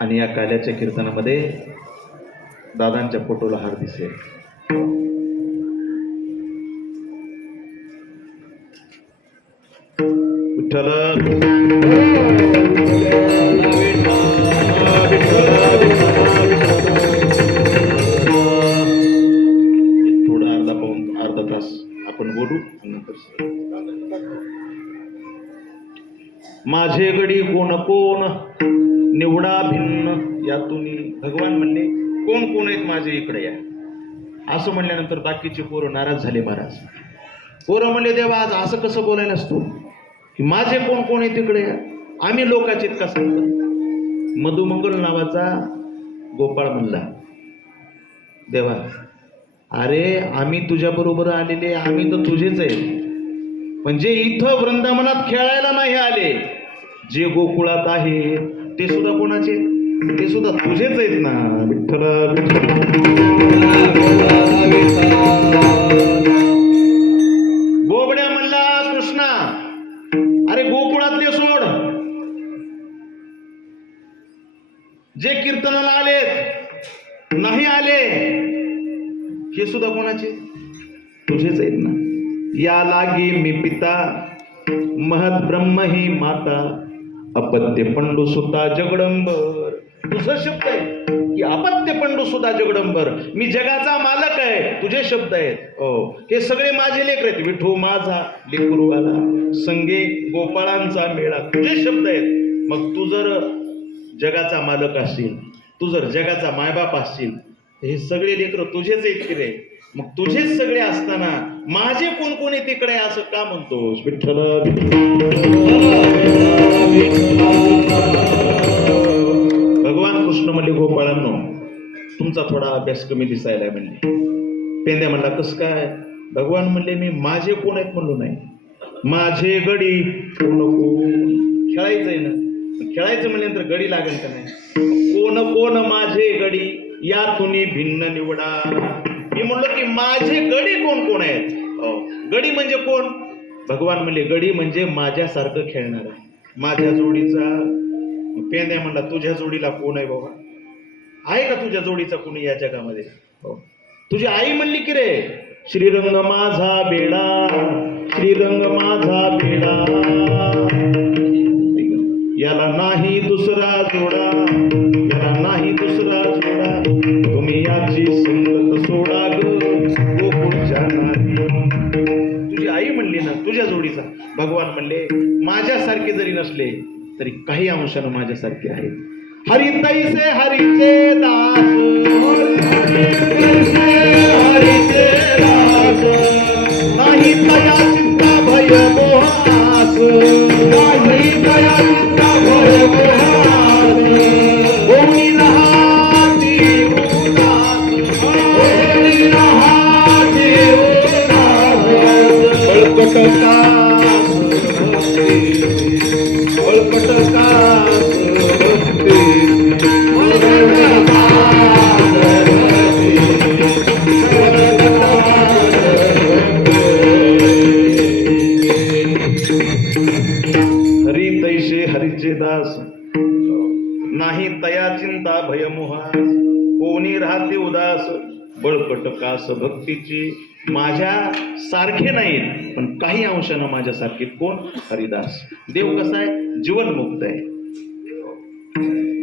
आणि या काल्याच्या कीर्तनामध्ये दादांच्या फोटोला हार दिसेल. विठ्ठल थोडा अर्धा तास आपण बोलू. नंतर माझे गडी कोण कोण निवडा भिन्न यातून भगवान म्हणले कोण कोण आहेत माझे इकडे या. असं म्हणल्यानंतर बाकीचे पोरं नाराज झाले. महाराज पोरं म्हणले देवा आज असं कसं बोलायला असतो की माझे कोण कोण आहेत तिकडे या, आम्ही लोकांचे का सांगतो. मधुमंगल नावाचा गोपाळ म्हणला देवा अरे आम्ही तुझ्या बरोबर आलेले, आम्ही तर तुझेच आहे, पण जे इथं वृंदावनात खेळायला नाही आले, जे गोकुळात आहे ते सुद्धा कोणाचे, ते सुद्धा तुझेच आहेत ना. विठ्ठल गोबड्या म्हणला कृष्णा अरे गोकुळातले सोड, जे कीर्तनाला आलेत नाही आले हे सुद्धा कोणाचे, तुझेच आहेत ना. या लागी मी पिता महत ब्रह्म ही माता अपत्य पंडू सुता जगडंबर. तुझा शब्द आहे की अपत्य पंडू सुता जगडंबर, मी जगाचा मालक आहे, तुझे शब्द आहेत. हो हे सगळे माझे लेकर आहेत. विठू माझा लेकरूवाला संगे गोपाळांचा मेळा, तुझे शब्द आहेत. मग तू जर जगाचा मालक असशील, तू जर जगाचा मायबाप असशील, हे सगळे लेकर तुझेच आहेत की रे. मग तुझेच सगळे असताना माझे कोण कोण आहे तिकडे असं का म्हणतोस. विठ्ठल भगवान कृष्ण म्हणले गोपाळांनो तुमचा थोडा अभ्यास कमी दिसायला म्हणले. पेंद्या म्हणला कस काय. भगवान म्हणले मी माझे कोण आहेत म्हणलो नाही, माझे गडी कोण कोण. खेळायचंय ना, खेळायचं म्हणल्यानंतर गडी लागेल का नाही. कोण कोण माझे गडी यातून भिन्न निवडा. मी म्हणलो की माझे गडी कोण कोण आहेत. गडी म्हणजे कोण. भगवान म्हणले गडी म्हणजे माझ्यासारखं खेळणार माझ्या जोडीचा. पेंद्या म्हणला तुझ्या जोडीला कोण आहे बाबा, आहे का तुझ्या जोडीचा कोणी या जगामध्ये. तुझी आई म्हणली की रे श्रीरंग माझा बेडा, श्रीरंग माझा बेडा, याला नाही दुसरा जोडा, याला नाही दुसरा जोडा, तुम्ही याची संगत सोडा ग गोकुळच्या नारी. तुझी आई म्हणली ना तुझ्या जोडीचा. भगवान म्हणले माझ्यासारखे जरी नसले तरी काही अंशानं माझ्यासारखे आहेत. हरी तैसे हरीचे दास, हरीचे दास, नाही तया चिंता भय मोहास, नाही तया चिंता भय मोहास, कोणी राहाती उदास, कोणी राहाती उदास, बळकट कास बळकट कास हरी तैसे हरीचे दास, नाही तया चिंता भयमोहास, कोणी राहते उदास, बळकट कास भक्तीची. माझ्या सारखे नाहीत पण काही अंशानं माझ्यासारखे. कोण. हरिदास. देव कसा आहे जीवनमुक्त आहे.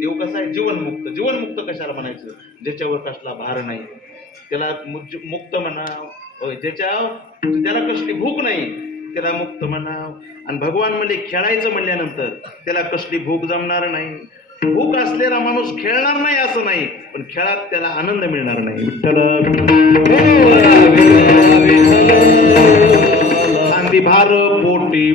देव कसा आहे जीवनमुक्त. जीवनमुक्त कशाला म्हणायचं, ज्याच्यावर कसला भार नाही त्याला मुक्त म्हणाव, त्याला कसली भूक नाही त्याला मुक्त म्हणाव. आणि भगवान म्हणले खेळायचं म्हणल्यानंतर त्याला कसली भूक जमणार नाही. भूक असलेला माणूस खेळणार नाही असं नाही, पण खेळात त्याला आनंद मिळणार नाही. विठ्ठल खांदी भार पोटी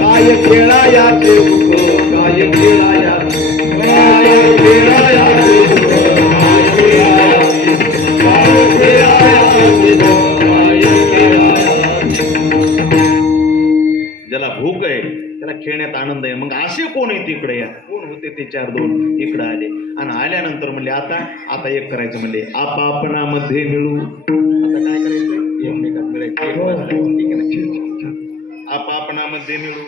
काय खेळायाचे भूक, काय खेळायाचे, काय खेळायाचे भूक, काय खेळायाचे, काय खेळायाचे भूक, काय खेळायाचे. ज्याला भूक आहे त्याला खेळण्यात आनंद आहे. मग असे कोण आहे तिकडे या. कोण होते ते 4-2 इकडे आले आणि आल्यानंतर म्हणले आता एक करायचं. म्हणले आपापणामध्ये मिळू. आता काय करायचं एकमेकात मिळायचं. आपापणामध्ये मिळू.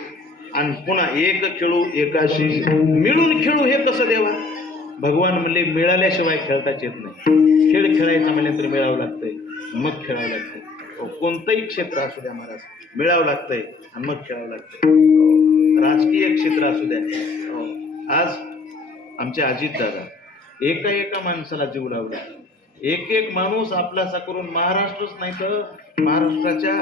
आणि पुन्हा एक खेळू एकाशी मिळून खेळू हे कसं देवा? भगवान म्हणले मिळाल्याशिवाय खेळताच येत नाही. खेळ खेळायचा म्हणले तर मिळावं लागतंय, मग खेळावं लागतंय. कोणतंही क्षेत्र असू द्या महाराज, मिळावं लागतंय आणि मग खेळावं लागतंय. राजकीय क्षेत्र असू द्या. आज आमचे अजित दादा एका एका माणसाला जीव लावला. एक एक माणूस आपलासा करून महाराष्ट्रच नाही तर महाराष्ट्राच्या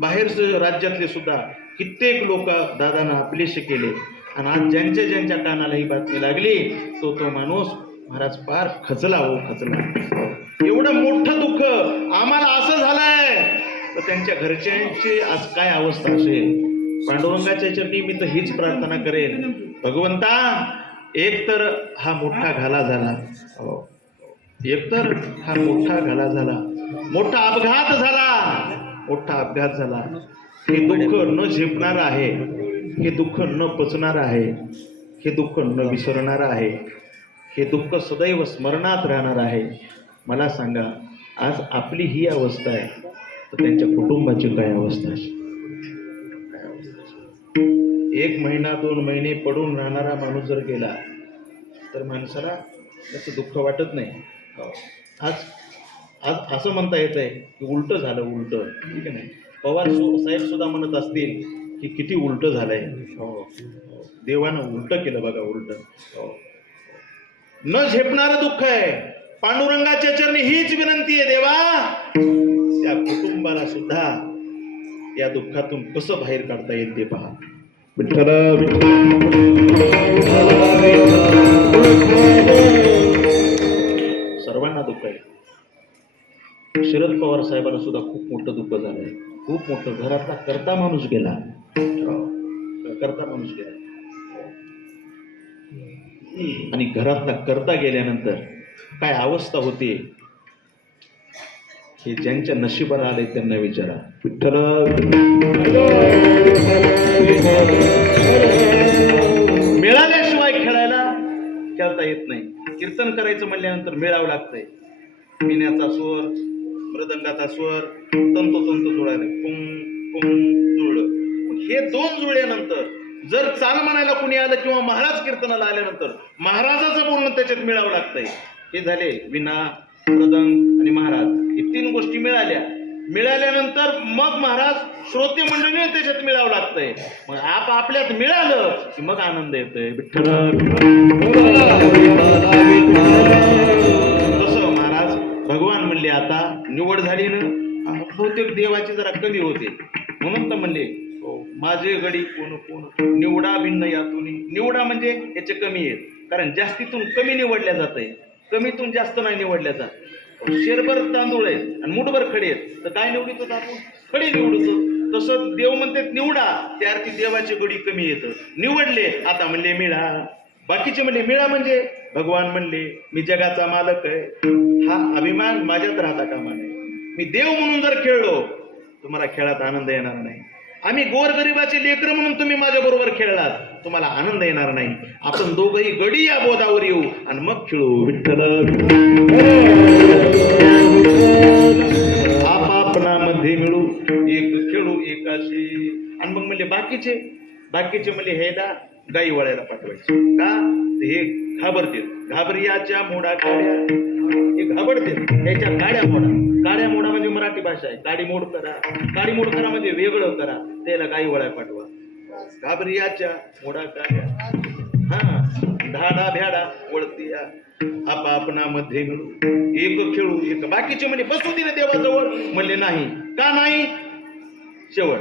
बाहेरचे राज्यातले सुद्धा कित्येक लोक दादांना आपलेसे केले. आणि आज ज्यांच्या ज्यांच्या कानाला ही बातमी लागली तो माणूस महाराज फार खचला हो, खचला. एवढं मोठं दुःख आम्हाला असं झालंय तर त्यांच्या घरच्यांची आज काय अवस्था असेल. पांडुरंगाच्या चरणी मी तर हीच प्रार्थना करेन, भगवंता एक तर हा मोठा घाला झाला, एकतर हा मोठा घाला झाला, मोठा अपघात झाला, मोठा अपघात झाला. हे दुःख न झेपणार आहे, हे दुःख न पचणार आहे, हे दुःख न विसरणार आहे, हे दुःख सदैव स्मरणात राहणार आहे. मला सांगा आज आपली ही अवस्था आहे तर त्यांच्या कुटुंबाची काय अवस्था आहे? 1 महिना 2 महिने पडून राहणारा माणूस जर गेला तर माणसाला त्याचं दुःख वाटत नाही. आज आज असं म्हणता येत आहे की उलट झालं, उलट, ठीक आहे. नाही पवार साहेब सुद्धा म्हणत असतील की किती उलट झालंय. देवानं उलट केलं बघा, उलट. न झेपणारं दुःख आहे. पांडुरंगाच्या चरणी हीच विनंती आहे, देवा त्या कुटुंबाला सुद्धा या दुःखातून कसं बाहेर काढता येईल ते पहा. सर्वांना दुःख आहे. शरद पवार साहेबांना सुद्धा खूप मोठं दुःख झालंय, खूप मोठं. घरातला करता माणूस गेला, करता माणूस गेला. आणि घरातला करता गेल्यानंतर काय अवस्था होते हे ज्यांच्या नशिबाला आले त्यांना विचारा. विठ्ठल मिळाल्याशिवाय खेळता येत नाही. कीर्तन करायचं म्हणल्यानंतर मिळावं लागतंय. पिण्याचा स्वर, मृदंगाचा स्वर, तंतोतंत जुळाले, पुंग पुंग जुळलं. हे 2 जुळल्यानंतर जर चाल म्हणायला कुणी आलं किंवा महाराज कीर्तनाला आल्यानंतर महाराजाचं बोलणं त्याच्यात मिळावं लागतंय. हे झाले विना, मृदंग आणि महाराज, हे 3 गोष्टी मिळाल्यानंतर मग महाराज श्रोते मंडळी त्याच्यात मिळावं लागतंय. मग आपल्यात मिळालं की मग आनंद येतोय. तसं महाराज भगवान म्हणले आता निवड झाली ना, बहुतेक देवाची जरा कमी होते म्हणून तर म्हणले माझे गडी कोण कोण निवडा भिन्न यातून. निवडा म्हणजे याचे कमी आहेत, कारण जास्तीतून कमी निवडल्या जात आहे, कमीतून जास्त नाही निवडल्या जात. शेरभर तांदूळ आहेत आणि मुठभर खडे आहेत तर काय निवडतो आपण? खडे निवडतो. तसं देव म्हणते निवडा, त्या अर्थी देवाची गडी कमी येतं. निवडले आता म्हणले मिळा, बाकीचे म्हणले मिळा. म्हणजे भगवान म्हणले मी जगाचा मालक आहे, हा अभिमान माझ्यात राहता कामा नये. मी देव म्हणून जर खेळलो तुम्हाला खेळात आनंद येणार नाही. आम्ही गोरगरिबाचे लेकर म्हणून तुम्ही माझ्या बरोबर खेळलात, तुम्हाला आनंद येणार नाही. आपण दोघंही गडी या बोधावर येऊ आणि मग खेळू. विठ्ठल आपापणामध्ये मिळू, एक खेळू एकाशी. आणि मग म्हणले बाकीचे म्हणले हेला गाई वळायला पाठवायचे का? हे घाबरते, घाबरियाच्या मोडा काड्या, हे घाबरते त्याच्या काड्या मोडा. काड्या मोडा म्हणजे मराठी भाषा आहे. काडी मोड करा म्हणजे वेगळं करा, त्याला गाई वळाय पाठवा. घाबरियाच्या मोडा काड्या, हा धाडा भ्याडा वळती आपापणामध्ये मिळू, एक खेळू एक. बाकीचे म्हणजे बसू दिले देवाजवळ, म्हणले नाही. का नाही? शेवट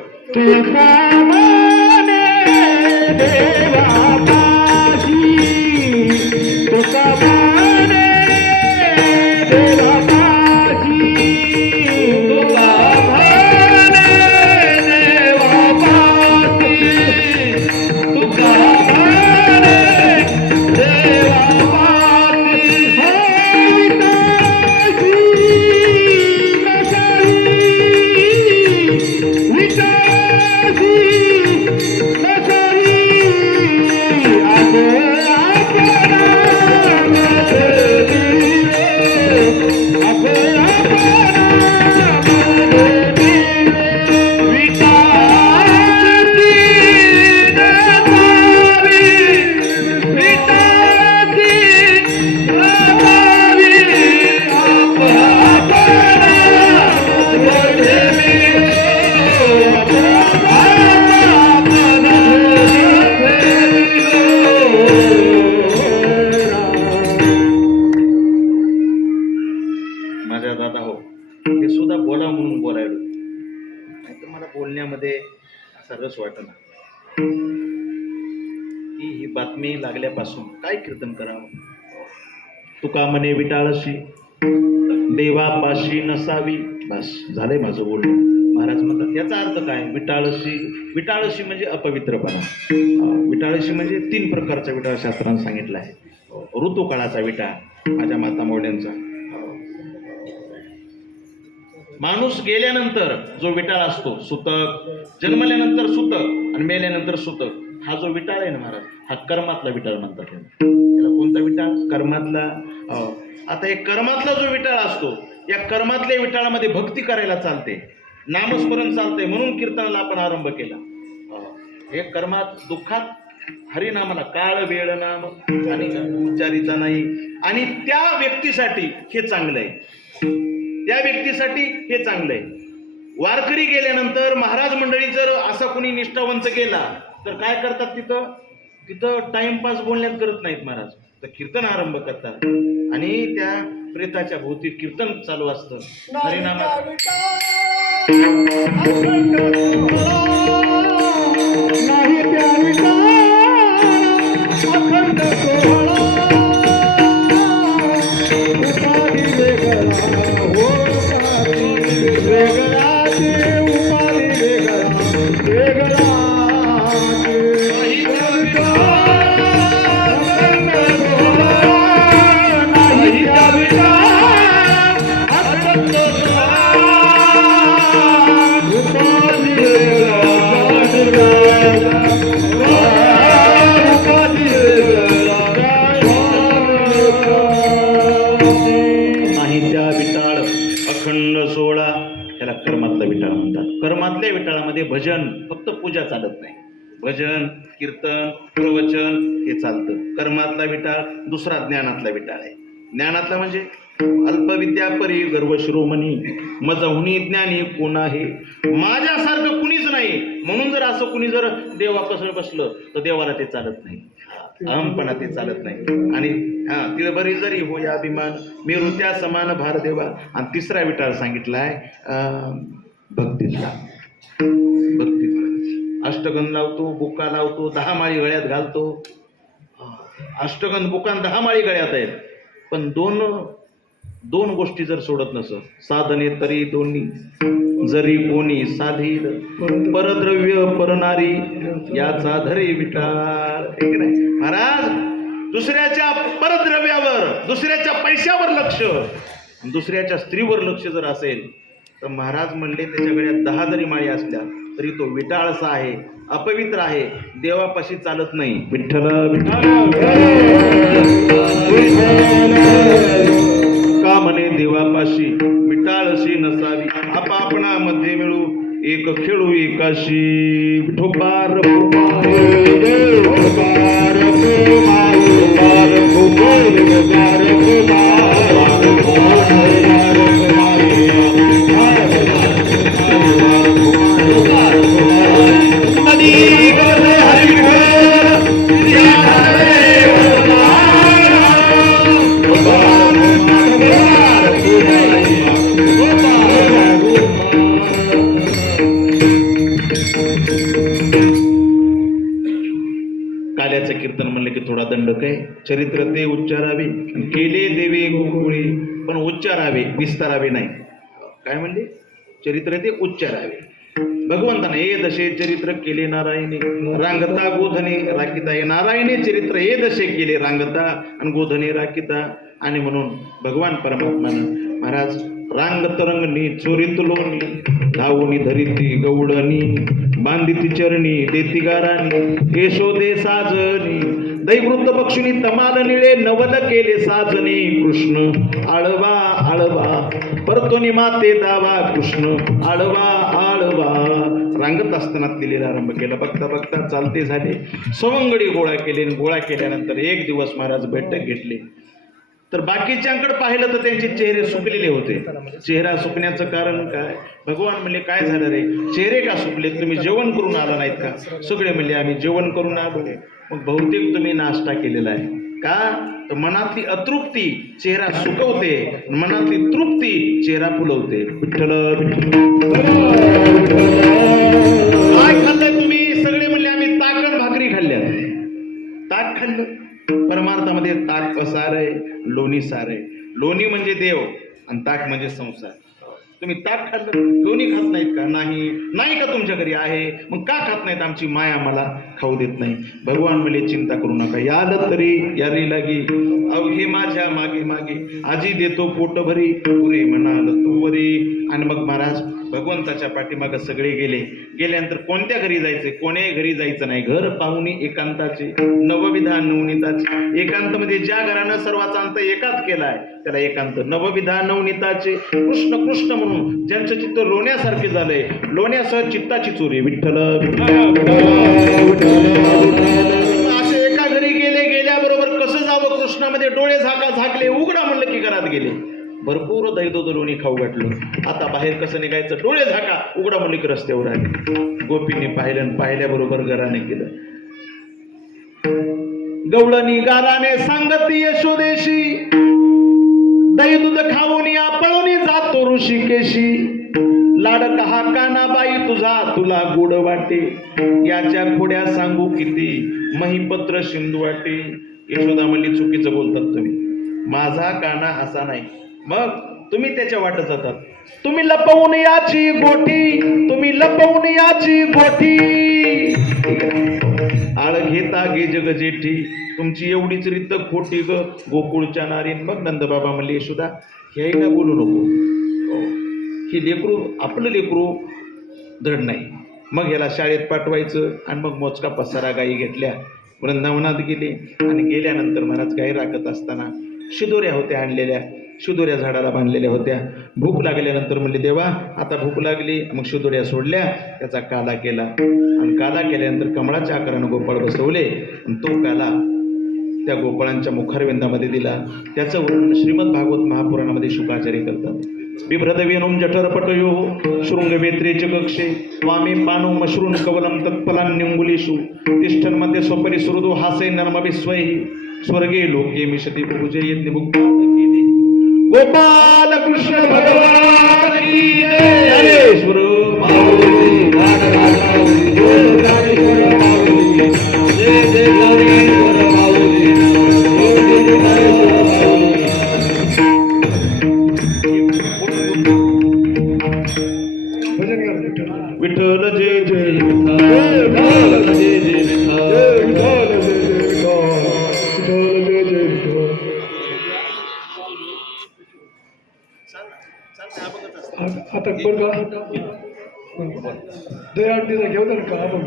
ही बातमी लागल्यापासून काय कीर्तन करावं. तुका म्हणे विटाळशी देवापाशी नसावी. बस झालंय माझं बोलणं. महाराज म्हणतात याचा अर्थ काय. विटाळशी, विटाळशी म्हणजे अपवित्रपणा. विटाळशी म्हणजे 3 प्रकारचा विटाळ शास्त्रानं सांगितलं आहे. ऋतुकाळाचा विटाळ माझ्या माता मौल्यांचा. माणूस गेल्यानंतर जो विटाळ असतो, सुतक, जन्मल्यानंतर सुतक आणि मेल्यानंतर सुतक, हा जो विटाळ आहे ना महाराज, हा कर्मातला विटाळ म्हणतात. त्याला कोणता विटाळ. कर्मातला. आता हे कर्मातला जो विटाळ असतो, या कर्मातल्या विटाळामध्ये भक्ती करायला चालते, नामस्मरण चालतंय, म्हणून कीर्तनाला आपण आरंभ केला. हे कर्मात दुःखात हरिनामाला काळ वेळ नाम आणि उच्चारिता नाही. आणि त्या व्यक्तीसाठी हे चांगलं आहे. त्या व्यक्तीसाठी हे चांगलं आहे. वारकरी गेल्यानंतर महाराज मंडळी जर असा कोणी निष्ठावंत गेला तर काय करतात, तिथं टाइमपास बोलण्यात करत नाहीत महाराज. तर कीर्तन आरंभ करतात आणि त्या प्रेताच्या भोवती कीर्तन चालू असतं. हरिनामा कर्मातल्या विटाळामध्ये भजन, फक्त पूजा चालत नाही. भजन, कीर्तन, प्रवचन हे चालतं. कर्मातला विटाळ दुसरा ज्ञानातला विटाळ आहे. ज्ञानातला म्हणजे अल्पविद्या परी गर्व शिरोमणी मजहुनी ज्ञानी कोण आहे. माझ्यासारखं कुणीच नाही म्हणून जर असं कुणी जर देवापासून बसलं तर देवाला ते चालत नाही. अहमपणा ते चालत नाही. आणि तिळभरी जरी हो या अभिमान मेरू त्या समान भार देवा. आणि तिसरा विटाळ सांगितलाय भक्तीतला. अष्टगंध लावतो, बुक्का लावतो, 10 माळी गळ्यात घालतो. अष्टगंध बुक्का 10 माळी गळ्यात आहेत, पण दोन गोष्टी जर सोडत नसत, साधने तरी दोन्ही जरी कोणी साधील परद्रव्य परनारी याचा धरे विटाळ. महाराज दुसऱ्याच्या परद्रव्यावर, दुसऱ्याच्या पैशावर लक्ष, दुसऱ्याच्या स्त्रीवर लक्ष जर असेल तर महाराज म्हणले त्याच्या गळ्यात 10 जरी माळी असल्या तरी तो विटाळसा आहे, अपवित्र आहे, देवापाशी चालत नाही. विठ्ठल का म्हणे देवापाशी विटाळशी नसावी. आपापणामध्ये मिळू एक खेळू एकाशी. विठोबार काल्याचं कीर्तन म्हणलं की थोडा दंडक आहे. चरित्र ते उच्चारावे, केले देवे गोकुळी, पण उच्चारावे, विस्तारावे नाही. काय म्हणले. चरित्र ते उच्चारावे. भगवंताने हे दशे चरित्र केले नारायणे रांगता गोधने राखिता. हे नारायणे चरित्र हे दशे केले रांगता आणि गोधने राखिता. आणि म्हणून भगवान परमात्मानं महाराज रांग तरंगणी चोरीत लोणी धावणी धरिती गौडणी बांधिती चरणी देती गाराणी यशोदे साजनी दैवृत्त पक्षिणी तमाल निळे नवल केले साजनी. कृष्ण आळवा आळवा परतोनी माते दावा. कृष्ण आळवा आळवा. रांगत असताना दिलेला आरंभ केला. बघता बघता चालते झाले. सवंगडी गोळा केले. गोळा केल्यानंतर एक दिवस महाराज बैठक घेतली. तर बाकीच्यांकडे पाहिलं तर त्यांचे चेहरे सुकलेले होते. चेहरा सुकण्याचं कारण काय. भगवान म्हणले काय झालं रे, चेहरे का सुकले, तुम्ही जेवण करून आला नाहीत का. सगळे म्हणले आम्ही जेवण करून आलो. मग बहुतेक तुम्ही नाश्ता केलेला आहे का. तर मनातली अतृप्ती चेहरा सुकवते, मनातली तृप्ती चेहरा फुलवते. विठ्ठल काय खाल्लंय तुम्ही. सगळे म्हणले आम्ही ताक आणि भाकरी खाल्ल्या. खाल्लं. परमार्थामध्ये ताक सार आहे, लोणी सार आहे. लोणी म्हणजे देव आणि ताक म्हणजे संसार. तुम्ही ताक खाल्लं, लोणी खात नाहीत का? नाही. नाही का तुमच्या घरी आहे? मग का खात नाहीत? आमची माया आम्हाला खाऊ देत नाही. भगवान म्हणले चिंता करू नका, याल तरी यारी लागी अवघे माझ्या मागे मागे, आजी देतो पोट भरी पुरे म्हणाल तू वरी. आणि मग महाराज भगवंताच्या पाठीमागं सगळे गेले. गेल्यानंतर कोणत्या घरी जायचे? कोण्याही घरी जायचं नाही. घर पाहुणी एकांताचे, नवविधान नवनीताचे. एकांतमध्ये ज्या घरानं सर्वांचा अंत एकाच केलाय त्याला एकांत. नवविधान नवनीताचे, कृष्ण कृष्ण म्हणून ज्यांचं चित्त लोण्यासारखे झालंय, लोण्यासह चित्ताची चोरी. विठ्ठल असे एका घरी गेले. गेल्याबरोबर कसं जावं? कृष्णामध्ये डोळे झाकले. उघडा म्हणलं की घरात गेले. भरपूर दैदोद लोणी खाऊ घातलं. आता बाहेर कसं निघायचं? डोळे झाका. उघडा म्हणलं की रस्त्यावर आले. गोपीने पाहिलं, पाहिल्याबरोबर घराने केलं. गवळणी गाराने सांगती यशोदेशी, दही दूध खाऊन या पळून जातो ऋषिकेशी. लाडका हा कानाबाई तुझा तुला गोड वाटे, याच्या खोड्या सांगू किती महिपत्र सिंधू वाटे. यशोदा म्हणली चुकीचं बोलतात तुम्ही, माझा काना असा नाही. मग तुम्ही त्याच्या वाटत जातात. तुम्ही लपवून याची गोठी, तुम्ही लपवून याची गोठी. आळ घेता गे जग जेठी, तुमची एवढीच रीत खोटी ग गोकुळच्या नारीन. मग नंदबाबा म्हणले यशोदा हे का बोलू नको, हे लेकरू आपलं लेकरू धड नाही. मग याला शाळेत पाठवायचं. आणि मग मोजका पसारा गायी घेतल्या, वृंदावनात गेले. आणि गेल्यानंतर महाराज गाई राखत असताना शिदोऱ्या होत्या आणलेल्या, शिदोऱ्या झाडाला बांधलेल्या होत्या. भूक लागल्यानंतर म्हणले देवा आता भूक लागली. मग शिदोऱ्या सोडल्या, त्याचा काला केला. आणि काला केल्यानंतर कमळाच्या आकारानं गोपाळ बसवले. आणि तो काला त्या गोपाळांच्या मुखारविंदामध्ये दिला. त्याचं वर्णन श्रीमद भागवत महापुराणामध्ये शुकाचार्य करतात. बिभ्रदवेनुम जठरपटयो शृंगवेत्रे च कक्षे वामे पानो मश्रून कवलम तत्फलान्यंगुलीषु तिष्ठन्मध्ये स्वपरि सुहृदो हासे नर्मभिस्वैः स्वर्गे लोके मिशति पूजयेत् निमुक्तादकीनि. गोपाल कृष्ण भगवान की जय. ज्ञानेश्वर माऊली नागराजाऊली ज्ञानेश्वर माऊली जय जय ज्ञानेश्वर माऊली जय जय ज्ञानेश्वर माऊली. विठ्ठल जय जय विठ्ठल जय जय विठ्ठल जय जय विठ्ठल. आता बरं का दहीहंडीला घेऊ ना का आपण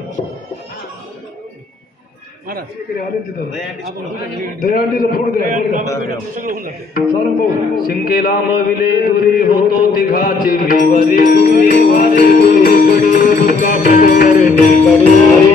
आले तिथं दहीहंडीचं फोड द्या चालू भाऊ. शिंकेला मविले दुरी होतो तिघाचे मेवारे तुम्ही वारे दुरी पडी दुर्गा पटवर